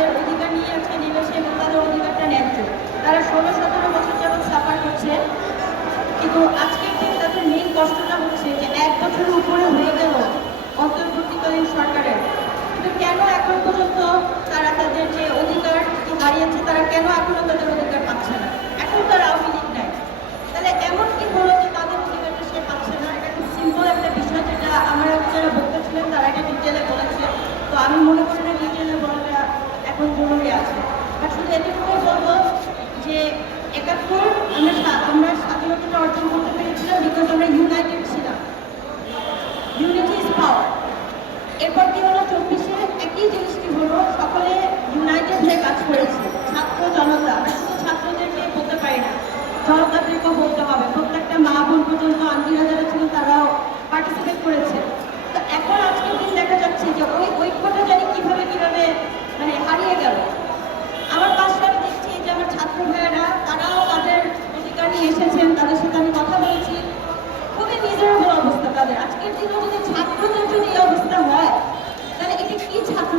তাদের অধিকার নিয়ে আজকে নিবেশে এবং তাদের অধিকারটা ন্যায্য। তারা ষোলো, সতেরো বছর যাবৎ সাফার করছে। কিন্তু আজকের দিন তাদের মেন কষ্টটা হচ্ছে যে এক বছরের উপরে হয়ে গেল অন্তর্বর্তীকালীন সরকারের। কিন্তু কেন এখন পর্যন্ত তারা তাদের যে অধিকার হারিয়েছে, তারা কেন এখনও তাদের অধিকার পাচ্ছে না? এখন তারা আওয়ামী লীগ নেয় তাহলে এমন কি হলো যে তাদের অধিকারটা সে পাচ্ছে না? এটা খুব সিম্পল একটা বিষয় যেটা আমার যারা বলতেছিলেন তারা এটা ডিটেলে বলেছে। তো আমি মনে করি এখন জরুরি আছে। আর শুধু এটুকুই বলব যে একাত্তর আমরা আমরা স্বাধীনতা অর্জন করতে পেরেছিলাম বিকজ আমরা ইউনাইটেড ছিলাম। ইউনিটি ইজ পাওয়ার এরপর কি হলো? চব্বিশে একই জিনিসটি হলো, সকলে ইউনাইটেড হয়ে কাজ করেছে। ছাত্র জনতা শুধু ছাত্রদেরকে বলতে পারি না, জনতাদেরকেও বলতে হবে। প্রত্যেকটা মা বোন পর্যন্ত আন্টিরা যারা ছিল, তারাও পার্টিসিপেট করেছে তো এখন আজকের দিন দেখা যাচ্ছে যে ওই ঐক্যটা জানি কীভাবে কীভাবে মানে হারিয়ে গেল আমার পাশে আমি দেখছি যে আমার ছাত্র ভাইয়েরা তারাও তাদের অধিকার নিয়ে এসেছেন তাদের সাথে আমি কথা বলেছি খুবই মিজারেবল অবস্থা দিনে যদি ছাত্রদের যদি এই অবস্থা হয়, তাহলে এটা কি ছাত্র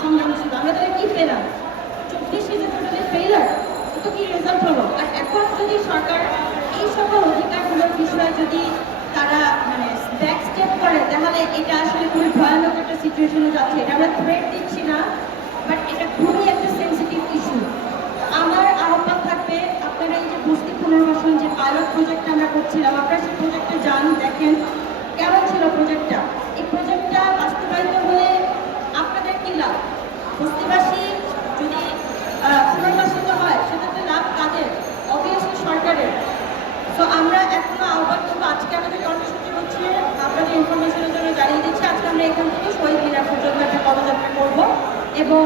সংগ্রাম ছিল? আমরা তাহলে কি পেলাম? চব্বিশে যে টোটালি ফেইলার তো কি রেজাল্ট হলো? আর এখন যদি সরকার এই সকল অধিকারগুলোর বিষয়ে যদি তারা মানে ব্যাক স্টেপ করে, তাহলে এটা আসলে খুবই ভয়ানক একটা সিচুয়েশনে যাচ্ছে। এটা আমরা থ্রেট দিচ্ছি না বাট এটা খুবই একটা সেন্সিটিভ ইস্যু আমার আহ্বান থাকবে, আপনারা এই যে বস্তি পুনর্বাসন যে পাইলট প্রজেক্টটা আমরা করছিলাম, আপনারা সেই প্রজেক্টে যান, দেখেন। কেমন ছিল প্রজেক্টটা এই প্রজেক্টটা বাস্তবায়িত হলে আপনাদের কি লাভ? বস্তিবাসী যদি পুনর্বাসিত হয় সেটাতে লাভ কাদের? অবভিয়াসলি সরকারের। তো আমরা এখনও আহ্বান করব, আজকে আমাদের কর্মসূচি হচ্ছে, আপনাদের ইনফরমেশনের জন্য জানিয়ে দিচ্ছি, আজকে আমরা এখান থেকে শহীদ মিনার পর্যন্ত একটা পদযাত্রা করব এবং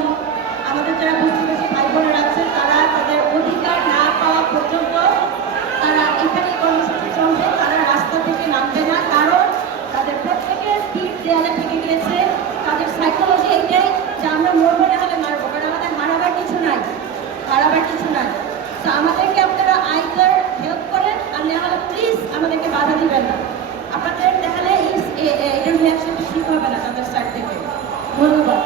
দেয়ালে থেকে গিয়েছে। তাদের সাইকোলজি এইটাই যে আমরা মরবো না হলে মারবো, কারণ আমাদের মারাবার কিছু নাই হারাবার কিছু নাই। তো আমাদেরকে আপনারা আইদার হেল্প করেন, আর না হলে প্লিজ আমাদেরকে বাধা দিবেন না। আপনাদের তাহলে এটা রিয়াকশনটা ঠিক হবে না তাদের সাইড থেকে। ধন্যবাদ।